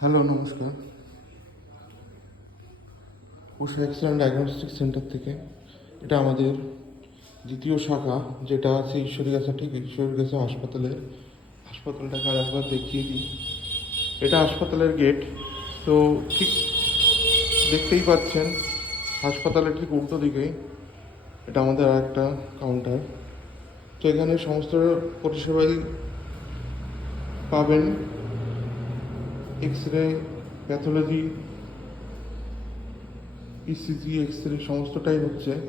Hello, নমস্কার। উষা X ray diagnostic centre থেকে। এটা আমাদের দ্বিতীয় শাখা, যেটা আছে ঈশ্বরীগাছা, ঠিক ঈশ্বরীগাছা হাসপাতালটাকে আর একবার দেখিয়ে দিই। এটা হাসপাতালের গেট। তো ঠিক দেখতেই পাচ্ছেন, হাসপাতালের ঠিক উল্টো দিকেই এটা আমাদের আর একটা কাউন্টার। তো এখানে সমস্ত পরিষেবাই পাবেন। X ray, pathology, ECG, X ray সমস্তটাই হচ্ছে।